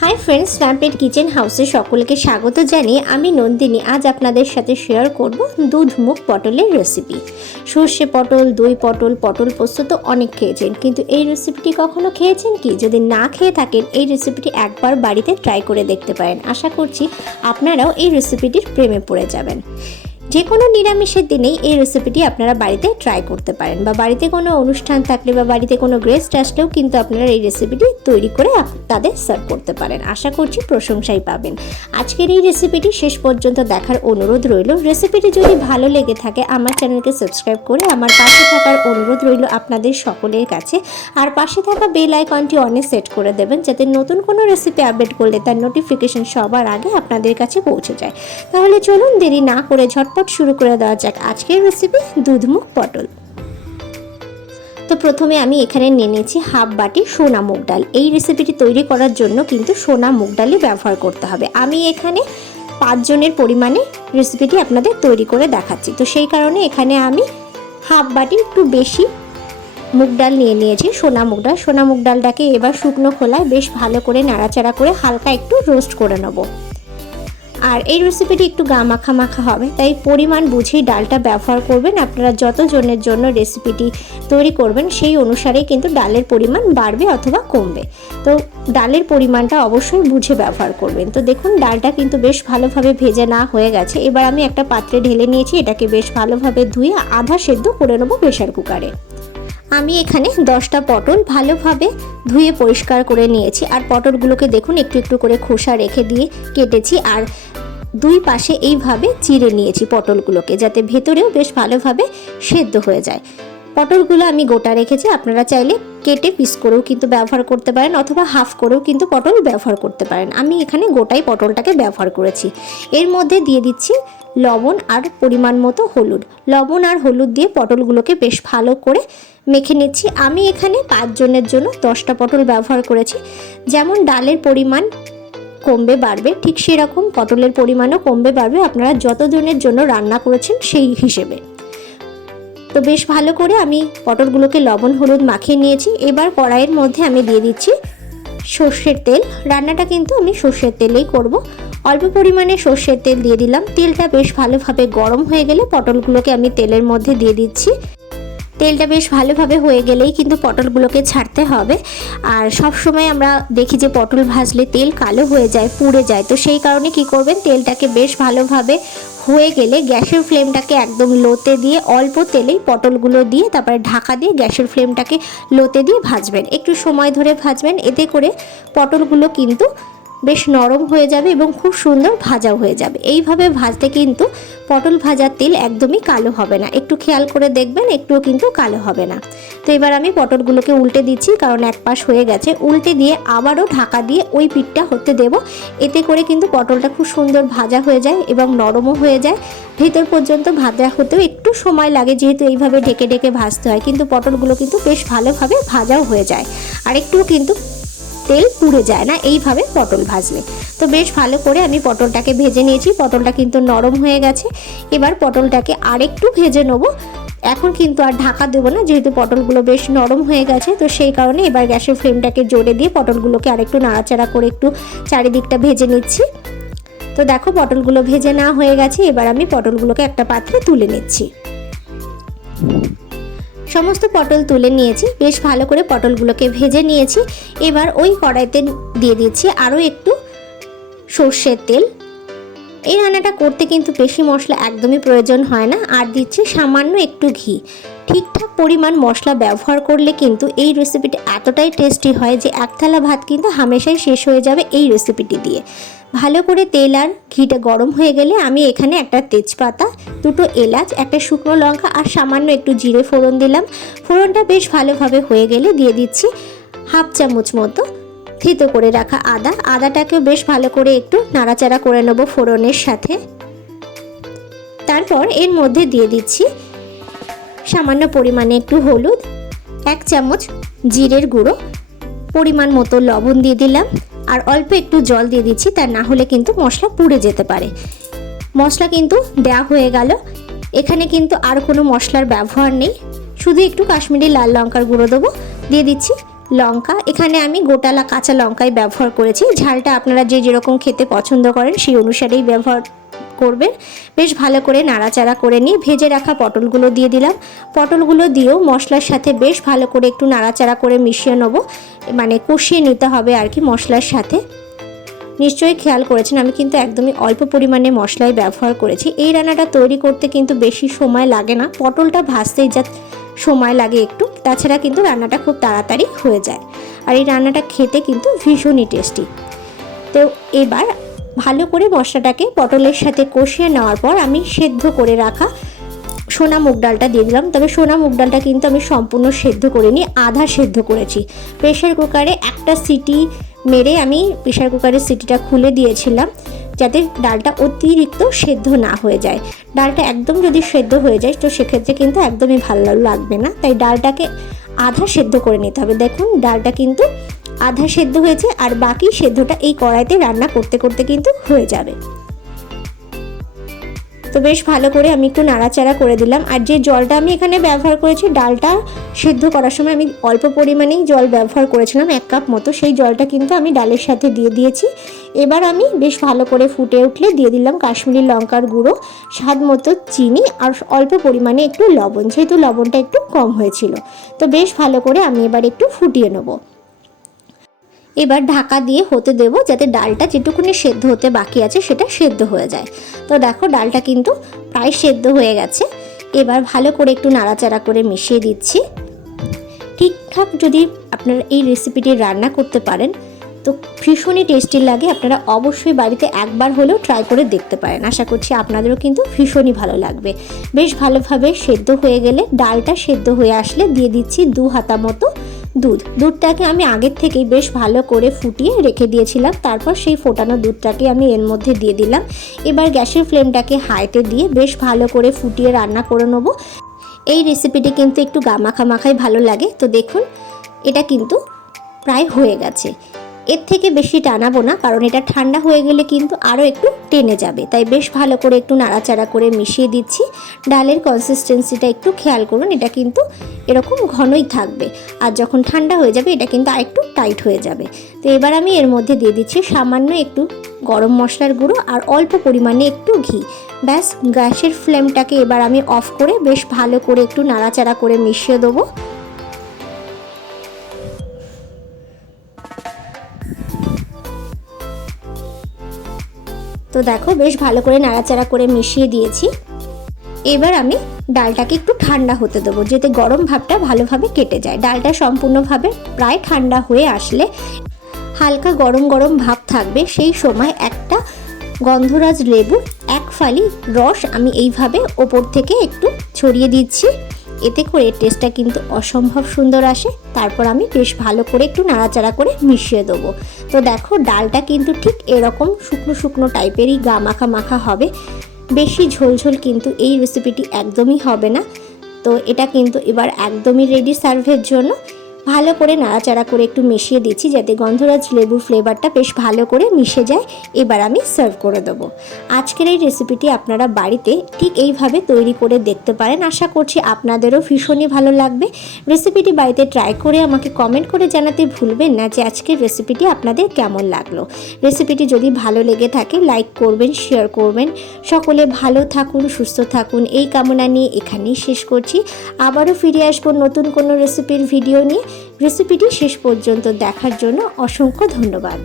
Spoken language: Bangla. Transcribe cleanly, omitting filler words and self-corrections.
হাই ফ্রেন্ডস, স্ন্যাপডেট কিচেন হাউসে সকলকে স্বাগত জানিয়ে আমি নন্দিনী আজ আপনাদের সাথে শেয়ার করব দুধ মুগ পটলের রেসিপি। সর্ষে পটল, দই পটল, পটল পোস্ত তো অনেক খেয়েছেন, কিন্তু এই রেসিপিটি কখনো খেয়েছেন কি? যদি না খেয়ে থাকেন এই রেসিপিটি একবার বাড়িতে ট্রাই করে দেখতে পারেন। আশা করছি আপনারাও এই রেসিপিটির প্রেমে পড়ে যাবেন। যে কোনো নিরামিষের দিনেই এই রেসিপিটি আপনারা বাড়িতে ট্রাই করতে পারেন, বা বাড়িতে কোনো অনুষ্ঠান থাকলে বা বাড়িতে কোনো গেস্ট আসলেও কিন্তু আপনারা এই রেসিপিটি তৈরি করে তাদের সার্ভ করতে পারেন। আশা করছি প্রশংসাই পাবেন। আজকের এই রেসিপিটি শেষ পর্যন্ত দেখার অনুরোধ রইল। রেসিপিটি যদি ভালো লেগে থাকে আমার চ্যানেলকে সাবস্ক্রাইব করে আমার পাশে থাকার অনুরোধ রইল আপনাদের সকলের কাছে। আর পাশে থাকা বেল আইকনটি অনে সেট করে দেবেন, যাতে নতুন কোনো রেসিপি আপডেট করলে তার নোটিফিকেশন সবার আগে আপনাদের কাছে পৌঁছে যায়। তাহলে চলুন দেরি না করে ঝটপট শুরু করে দেওয়া যাক আজকের রেসিপি দুধ মুগ পটল। তো প্রথমে আমি এখানে নিয়ে নিয়েছি হাফ বাটি সোনা মুগ ডাল। এই রেসিপিটি তৈরি করার জন্য কিন্তু সোনা মুগ ডালই ব্যবহার করতে হবে। আমি এখানে 5 জনের পরিমাণে রেসিপিটি আপনাদের তৈরি করে দেখাচ্ছি, তো সেই কারণে এখানে আমি হাফ বাটি একটু বেশি মুগ ডাল নিয়ে নিয়েছি, সোনা মুগ ডাল। সোনা মুগ ডালটাকে এবার শুকনো খোলায় বেশ ভালো করে নাড়াচাড়া করে হালকা একটু রোস্ট করে নেব। আর এই রেসিপিটি একটু গা মাখা মাখা হবে, তাই পরিমাণ বুঝেই ডালটা ব্যবহার করবেন। আপনারা যতজনের জন্য রেসিপিটি তৈরি করবেন সেই অনুসারেই কিন্তু ডালের পরিমাণ বাড়বে অথবা কমবে, তো ডালের পরিমাণটা অবশ্যই বুঝে ব্যবহার করবেন। তো দেখুন ডালটা কিন্তু বেশ ভালোভাবে ভেজে না হয়ে গেছে। এবার আমি একটা পাত্রে ঢেলে নিয়েছি, এটাকে বেশ ভালোভাবে ধুয়ে আধা সেদ্ধ করে নেবো প্রেসার কুকারে। আমি এখানে 10টা পটল ভালোভাবে ধুয়ে পরিষ্কার করে নিয়েছি। আর পটলগুলোকে দেখুন একটু একটু করে খোসা রেখে দিয়ে কেটেছি, আর দুই পাশে এইভাবে চিড়ে নিয়েছি পটলগুলোকে, যাতে ভেতরেও বেশ ভালোভাবে সেদ্ধ হয়ে যায়। পটলগুলো আমি গোটা রেখেছি, আপনারা চাইলে কেটে পিস করেও কিন্তু ব্যবহার করতে পারেন অথবা হাফ করেও কিন্তু পটল ব্যবহার করতে পারেন। আমি এখানে গোটাই পটলটাকে ব্যবহার করেছি। এর মধ্যে দিয়ে দিচ্ছি লবণ আর পরিমাণ মতো হলুদ। লবণ আর হলুদ দিয়ে পটলগুলোকে বেশ ভালো করে মেখে নিচ্ছি। আমি এখানে 5 জনের জন্য 10টা পটল ব্যবহার করেছি। যেমন ডালের পরিমাণ কমবে বাড়বে, ঠিক সেরকম পটলের পরিমাণও কমবে বাড়বে, আপনারা যতজনের জন্য রান্না করেছেন সেই হিসেবে। তো বেশ ভালো করে আমি পটলগুলোকে লবণ হলুদ মাখিয়ে নিয়েছি। এবার কড়াইয়ের মধ্যে আমি দিয়ে দিচ্ছি সর্ষের তেল। রান্নাটা কিন্তু আমি সর্ষের তেলেই করব। অল্প পরিমাণে সর্ষের তেল দিয়ে দিলাম। তেলটা বেশ ভালোভাবে গরম হয়ে গেলে পটলগুলোকে আমি তেলের মধ্যে দিয়ে দিচ্ছি। তেলটা বেশ ভালোভাবে হয়ে গেলেই কিন্তু পটলগুলোকে ছাড়তে হবে। আর সব সময় আমরা দেখি যে পটল ভাজলে তেল কালো হয়ে যায়, পুড়ে যায়, তো সেই কারণে কি করবেন, তেলটাকে বেশ ভালোভাবে হয়ে গেলে গ্যাসের ফ্লেমটাকে একদম লোতে দিয়ে অল্প তেলেই পটলগুলো দিয়ে তারপরে ঢাকা দিয়ে গ্যাসের ফ্লেমটাকে লোতে দিয়ে ভাজবেন। একটু সময় ধরে ভাজবেন, এতে করে পটলগুলো কিন্তু বেশ নরম হয়ে যাবে এবং খুব সুন্দর ভাজাও হয়ে যাবে। এইভাবে ভাজতে কিন্তু পটল ভাজার তেল একদমই কালো হবে না। একটু খেয়াল করে দেখবেন, একটুও কিন্তু কালো হবে না। তো এবার আমি পটলগুলোকে উল্টে দিচ্ছি, কারণ এক পাশ হয়ে গেছে। উল্টে দিয়ে আবারও ঢাকা দিয়ে ওই পিঠটা হতে দেব। এতে করে কিন্তু পটলটা খুব সুন্দর ভাজা হয়ে যায় এবং নরমও হয়ে যায়। ভেতর পর্যন্ত ভাজা হতেও একটু সময় লাগে, যেহেতু এইভাবে ঢেকে ঢেকে ভাজতে হয়, কিন্তু পটলগুলো কিন্তু বেশ ভালোভাবে ভাজাও হয়ে যায়, আর একটুও কিন্তু তেল পুড়ে যায় না এইভাবে পটল ভাজলে। তো বেশ ভালো করে আমি পটলটাকে ভেজে নিয়েছি। পটলটা কিন্তু নরম হয়ে গেছে। এবার পটলটাকে আরেকটু ভেজে নেবো। এখন কিন্তু আর ঢাকা দেবো না, যেহেতু পটলগুলো বেশ নরম হয়ে গেছে। তো সেই কারণে এবার গ্যাসের ফ্লেমটাকে জোরে দিয়ে পটলগুলোকে আরেকটু নাড়াচাড়া করে একটু চারিদিকটা ভেজে নিচ্ছি। তো দেখো পটলগুলো ভেজে না হয়ে গেছে। এবার আমি পটলগুলোকে একটা পাত্রে তুলে নিচ্ছি। সমস্ত পটল তুলে নিয়েছি, বেশ ভালো করে পটলগুলোকে ভেজে নিয়েছি। এবার ওই কড়াইতে দিয়ে দিচ্ছি আরও একটু সর্ষের তেল। এই রান্নাটা করতে কিন্তু বেশি মশলা একদমই প্রয়োজন হয় না। আর দিচ্ছি সামান্য একটু ঘি। ঠিকঠাক পরিমাণ মশলা ব্যবহার করলে কিন্তু এই রেসিপিটি এতটাই টেস্টি হয় যে এক থালা ভাত কিন্তু হামেশাই শেষ হয়ে যাবে এই রেসিপিটি দিয়ে। ভালো করে তেল আর ঘিটা গরম হয়ে গেলে আমি এখানে একটা তেজপাতা, 2টো এলাচ, একটা শুকনো লঙ্কা আর সামান্য একটু জিরে ফোড়ন দিলাম। ফোড়নটা বেশ ভালোভাবে হয়ে গেলে দিয়ে দিচ্ছি হাফ চামচ মতো থেতো করে রাখা আদা। আদাটাকেও বেশ ভালো করে একটু নাড়াচাড়া করে নেব ফোড়নের সাথে। তারপর এর মধ্যে দিয়ে দিচ্ছি সামান্য পরিমাণে একটু হলুদ, 1 চামচ জিরের গুঁড়ো, পরিমাণ মতো লবণ দিয়ে দিলাম, আর অল্প একটু জল দিয়ে দিচ্ছি, তা না হলে কিন্তু মশলা পুড়ে যেতে পারে। মশলা কিন্তু দেওয়া হয়ে গেল। এখানে কিন্তু আর কোনো মশলার ব্যবহার নেই, শুধু একটু কাশ্মীরি লাল লঙ্কার গুঁড়ো দেবো। দিয়ে দিচ্ছি লঙ্কা, এখানে আমি গোটালা কাঁচা লঙ্কাই ব্যবহার করেছি। ঝালটা আপনারা যে যেরকম খেতে পছন্দ করেন সেই অনুসারেই ব্যবহার করবেন। বেশ ভালো করে নাড়াচাড়া করে নিয়ে ভেজে রাখা পটলগুলো দিয়ে দিলাম। পটলগুলো দিয়েও মশলার সাথে বেশ ভালো করে একটু নাড়াচাড়া করে মিশিয়ে নেবো, মানে কষিয়ে নিতে হবে আর কি মশলার সাথে। নিশ্চয়ই খেয়াল করেছেন আমি কিন্তু একদমই অল্প পরিমাণে মশলাই ব্যবহার করেছি। এই রান্নাটা তৈরি করতে কিন্তু বেশি সময় লাগে না, পটলটা ভাজতেই যা সময় লাগে একটু, তাছাড়া কিন্তু রান্নাটা খুব তাড়াতাড়ি হয়ে যায়। আর এই রান্নাটা খেতে কিন্তু ভীষণই টেস্টি। তো এবার ভালো করে মশলাটাকে পটলের সাথে কষিয়ে নেওয়ার পর আমি সেদ্ধ করে রাখা সোনা মুগ ডালটা দিয়ে দিলাম। তবে সোনা মুগ ডালটা কিন্তু আমি সম্পূর্ণ সেদ্ধ করিনি, আধা সেদ্ধ করেছি। প্রেশার কুকারে একটা সিটি মেরে আমি প্রেশার কুকারের সিটিটা খুলে দিয়েছিলাম, যাতে ডালটা অতিরিক্ত সেদ্ধ না হয়ে যায়। ডালটা একদম যদি সেদ্ধ হয়ে যায় তো সেক্ষেত্রে কিন্তু একদমই ভালো লাগবে না, তাই ডালটাকে আধা সেদ্ধ করে নিতে হবে। দেখুন ডালটা কিন্তু আধা সেদ্ধ হয়েছে, আর বাকি সেদ্ধটা এই কড়াইতে রান্না করতে করতে কিন্তু হয়ে যাবে। তো বেশ ভালো করে আমি একটু নাড়াচাড়া করে দিলাম। আর যে জলটা আমি এখানে ব্যবহার করেছি, ডালটা সেদ্ধ করার সময় আমি অল্প পরিমাণেই জল ব্যবহার করেছিলাম, 1 কাপ মতো, সেই জলটা কিন্তু আমি ডালের সাথে দিয়ে দিয়েছি। এবার আমি বেশ ভালো করে ফুটে উঠলে দিয়ে দিলাম কাশ্মীরি লঙ্কার গুঁড়ো, স্বাদ মতো চিনি, আর অল্প পরিমাণে একটু লবণ, যেহেতু লবণটা একটু কম হয়েছিল। তো বেশ ভালো করে আমি এবার একটু ফুটিয়ে নেবো। এবার ঢাকা দিয়ে হতে দেব, যাতে ডালটা যেটুকুনি সেদ্ধ হতে বাকি আছে সেটা সেদ্ধ হয়ে যায়। তো দেখো ডালটা কিন্তু প্রায় সেদ্ধ হয়ে গেছে। এবার ভালো করে একটু নাড়াচাড়া করে মিশিয়ে দিচ্ছি। ঠিকঠাক যদি আপনারা এই রেসিপিটি রান্না করতে পারেন তো ভীষণই টেস্টি লাগে। আপনারা অবশ্যই বাড়িতে একবার হলেও ট্রাই করে দেখতে পারেন, আশা করছি আপনাদেরও কিন্তু ভীষণই ভালো লাগবে। বেশ ভালোভাবে সেদ্ধ হয়ে গেলে, ডালটা সেদ্ধ হয়ে আসলে দিয়ে দিচ্ছি 2 হাতা মতো দুধটাকে আমি আগের থেকেই বেশ ভালো করে ফুটিয়ে রেখে দিয়েছিলাম। তারপর সেই ফোটানো দুধটাকে আমি এর মধ্যে দিয়ে দিলাম। এবার গ্যাসের ফ্লেমটাকে হাইতে দিয়ে বেশ ভালো করে ফুটিয়ে রান্না করে নেব। এই রেসিপিটি কিন্তু একটু মাখাই ভালো লাগে। তো দেখুন এটা কিন্তু প্রায় হয়ে গেছে। এর থেকে বেশি টানাবো না, কারণ এটা ঠান্ডা হয়ে গেলে কিন্তু আরও একটু টেনে যাবে। তাই বেশ ভালো করে একটু নাড়াচাড়া করে মিশিয়ে দিচ্ছি। ডালের কনসিস্টেন্সিটা একটু খেয়াল করুন, এটা কিন্তু এরকম ঘনই থাকবে, আর যখন ঠান্ডা হয়ে যাবে এটা কিন্তু আরেকটু টাইট হয়ে যাবে। তো এবার আমি এর মধ্যে দিয়ে দিচ্ছি সামান্য একটু গরম মশলার গুঁড়ো আর অল্প পরিমাণে একটু ঘি। ব্যাস, গ্যাসের ফ্লেমটাকে এবার আমি অফ করে বেশ ভালো করে একটু নাড়াচাড়া করে মিশিয়ে দেবো। তো দেখো বেশ ভালো করে নাড়াচাড়া করে মিশিয়ে দিয়েছি। এবার আমি ডালটাকে একটু ঠান্ডা হতে দেবো, যাতে গরম ভাবটা ভালোভাবে কেটে যায়। ডালটা সম্পূর্ণভাবে প্রায় ঠান্ডা হয়ে আসলে হালকা গরম গরম ভাব থাকবে, সেই সময় একটা গন্ধরাজ লেবুর 1 ফালি রস আমি এইভাবে ওপর থেকে একটু ছড়িয়ে দিচ্ছি। এতে করে টেস্টটা কিন্তু অসম্ভব সুন্দর আসে। তারপর আমি বেশ ভালো করে একটু নাড়াচাড়া করে মিশিয়ে দেবো। তো দেখো ডালটা কিন্তু ঠিক এরকম শুকনো শুকনো টাইপেরই মাখা হবে, বেশি ঝোলঝোল কিন্তু এই রেসিপিটি একদমই হবে না। তো এটা কিন্তু এবার একদমই রেডি সার্ভের জন্য। ভালো করে নাড়াচাড়া করে একটু মিশিয়ে দিচ্ছি, যাতে গন্ধরাজ লেবুর ফ্লেভারটা বেশ ভালো করে মিশে যায়। এবার আমি সার্ভ করে দেবো। আজকের এই রেসিপিটি আপনারা বাড়িতে ঠিক এইভাবে তৈরি করে দেখতে পারেন, আশা করছি আপনাদেরও ভীষণই ভালো লাগবে। রেসিপিটি বাড়িতে ট্রাই করে আমাকে কমেন্ট করে জানাতে ভুলবেন না যে আজকের রেসিপিটি আপনাদের কেমন লাগলো। রেসিপিটি যদি ভালো লেগে থাকে লাইক করবেন, শেয়ার করবেন। সকলে ভালো থাকুন, সুস্থ থাকুন, এই কামনা নিয়ে এখানেই শেষ করছি। আবারও ফিরে আসবো নতুন কোনো রেসিপির ভিডিও নিয়ে। রেসিপিটি শেষ পর্যন্ত দেখার জন্য অসংখ্য ধন্যবাদ।